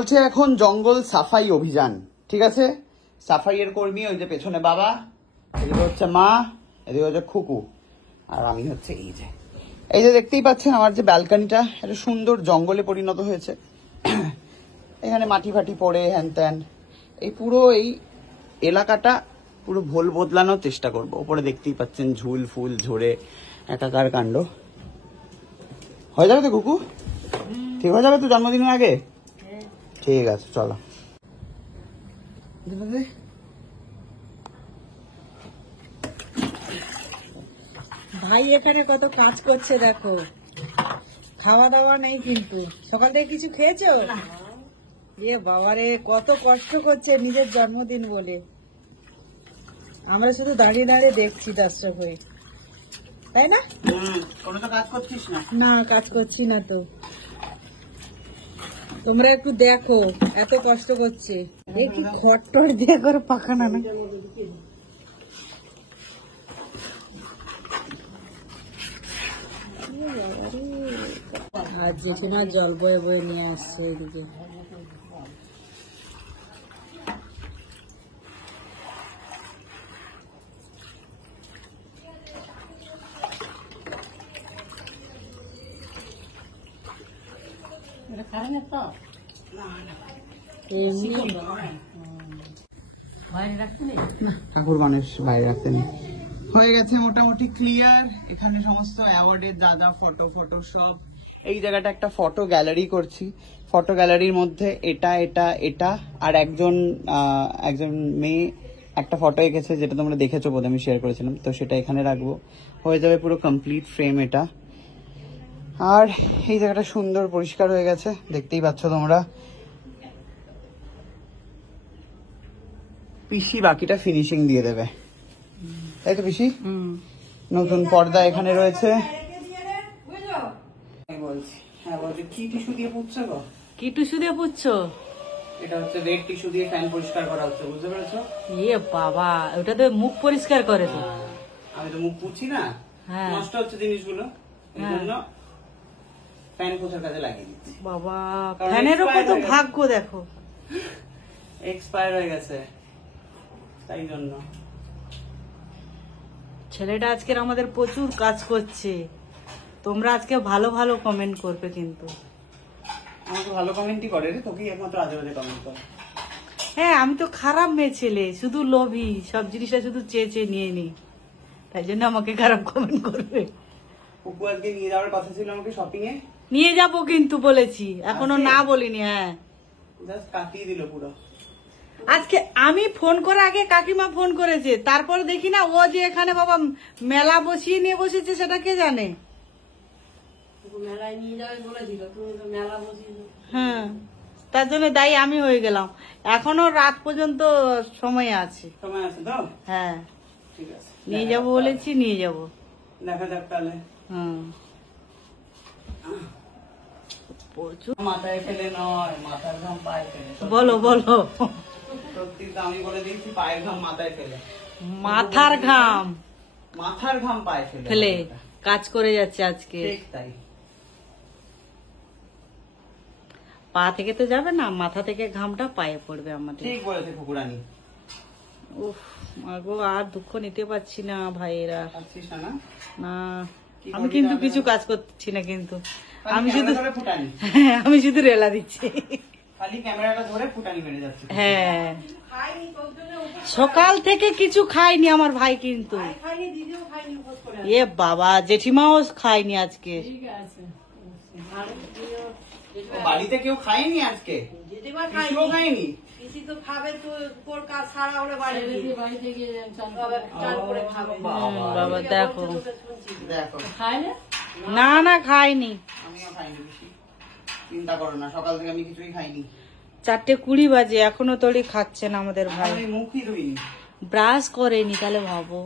চলছে এখন জঙ্গল সাফাই অভিযান, ঠিক আছে? সাফাইয়ের কর্মী ওই যে পেছনে বাবা, এদিকে হচ্ছে মা, এদিকে হচ্ছে খুকু, আর আমি হচ্ছে এই যে দেখতেই পাচ্ছেন আমার যে ব্যালকনিটা, একটা সুন্দর জঙ্গলে পরিণত হয়েছে। এখানে মাটি ফাটি পড়ে হ্যান ত্যান, এই পুরো এই এলাকাটা পুরো ভোল বদলানোর চেষ্টা করবো। ওপরে দেখতেই পাচ্ছেন ঝুল ফুল ঝরে একাকার কাণ্ড। হয়ে যাবে তো কুকু? ঠিক হয়ে যাবে তো জন্মদিনের আগে? ঠিক আছে, চলো। ভাই এখানে কত কাজ করছে দেখো, খাওয়া দাওয়া নেই কিন্তু। সকাল থেকে কিছু খেয়েছো? এ বাবারে, কত কষ্ট করছে নিজের জন্মদিন বলে। আমরা শুধু দাঁড়িয়ে দাঁড়িয়ে দেখছি দর্শক হয়ে, তাই না? কোনো তো কাজ করছিস না? না, কাজ করছি না তো। তোমরা একটু দেখো, এত কষ্ট করছে। এ কি খড় দিয়ে করে পাখানা না? আর জেঠিমা জল বয়ে বয়ে নিয়ে আসছে ওইদিকে। ঠাকুর মানুষ বাইরে রাখতে নেই। হয়ে গেছে মোটামুটি ক্লিয়ার। এখানে সমস্ত অ্যাওয়ার্ডের দাদা ফটো ফটো সব। এই জায়গাটা একটা ফটো গ্যালারি করছি। ফটো গ্যালারির মধ্যে এটা এটা এটা আর একজন মেয়ে একটা ফটো এঁকেছে, যেটা তোমরা দেখেছো বোধ, আমি শেয়ার করেছিলাম, তো সেটা এখানে রাখবো। হয়ে যাবে পুরো কমপ্লিট ফ্রেম এটা। আর এই জায়গাটা সুন্দর পরিষ্কার হয়ে গেছে, দেখতেই পাচ্ছ তোমরা। পিসি বাকিটা ফিনিশিং দিয়ে দেবে, তাই তো পিসি? নতুন পর্দা এখানে রয়েছে। কি টিস্যু দিয়ে পুছছো গো? কি টিস্যু দিয়ে পুছছো? এটা হচ্ছে রেড টিস্যু দিয়ে ফ্যান পরিষ্কার করা হচ্ছে, বুঝতে পেরেছো? ইয়ে বাবা, ওটা তো মুখ পরিষ্কার করে তো। আমি তো মুখ পুছি না, নষ্ট হচ্ছে জিনিসগুলো, এই জন্য ফ্যান পোছার কাজে লাগিয়ে দিচ্ছি। বাবা, ফ্যানের উপর তো ভাগ্য দেখো, এক্সপায়ার হয়ে গেছে, তাই জন্য। ছেলেটা আজকের আমাদের প্রচুর কাজ করছে। তোমরা আজকে ভালো ভালো কমেন্ট করবে কিন্তু। আমাকে ভালো কমেন্টই করে রে, তোকেই একমাত্র আজে বাজে কমেন্ট করে। হ্যাঁ, আমি তো খারাপ মেয়ে ছেলে, শুধু লোভী, সব জিনিসটা শুধু চেয়ে চেয়ে নিয়ে নি, তাই জন্য আমাকে খারাপ কমেন্ট করবে। কুকু আজকে নিয়ে যাওয়ার কথা ছিল আমাকে শপিং এ। নিয়ে যাবো কিন্তু বলেছি, এখনো না বলিনি। হ্যাঁ, জাস্ট কাটিয়ে দিল পুরো। আজকে আমি ফোন করে আগে কাকিমা ফোন করেছে, তারপরে দেখি না ও যে এখানে বাবা মেলা বসিয়ে নিয়ে বসেছে, সেটা কে জানে। মেলায় নিয়ে যাবে বলে দিল, তুমি তো মেলা বসিয়ে। হ্যাঁ, তার জন্য দায়ী আমি হয়ে গেলাম। এখনো রাত পর্যন্ত সময় আছে। সময় আছে তো? হ্যাঁ, ঠিক আছে, নিয়ে যাবো বলেছি, নিয়ে যাবো। দেখা যাক তাহলে। মাথায় ফেলে নয়, মাথার ঘাম পায়ে ফেলে। বলো বলো। সত্যি তো আমি বলে দিয়েছি, পায়ের ঘাম মাথায় ফেলে। মাথার ঘাম, মাথার ঘাম পায়ে ফেলে ফেলে কাজ করে যাচ্ছে আজকে। তাই পা থেকে তো যাবে না, মাথা থেকে ঘামটা পায়ে পড়বে আমাদের। ঠিক বলেছে কুকুরানি। উফ মাগো, আর দুঃখ নিতে পারছি না ভাইয়েরা। না, আমি কিন্তু কিছু কাজ করছি না, কিন্তু আমি শুধু রেলা দিচ্ছি। হ্যাঁ, সকাল থেকে কিছু খাইনি আমার ভাই, কিন্তু এ বাবা, জেঠিমাও খায়নি আজকে। বাড়িতে কেউ খায়নি আজকে, খায়নি। বাবা দেখো, না না খাইনি, আমিও খাইনি, চিন্তা করো না, সকাল থেকে আমি কিছুই খাইনি। 4:20 বাজে, এখনো তোরই খাচ্ছেন আমাদের ভাই। মুখই ধুইনি, ব্রাশ করেনি, তাহলে ভাবো।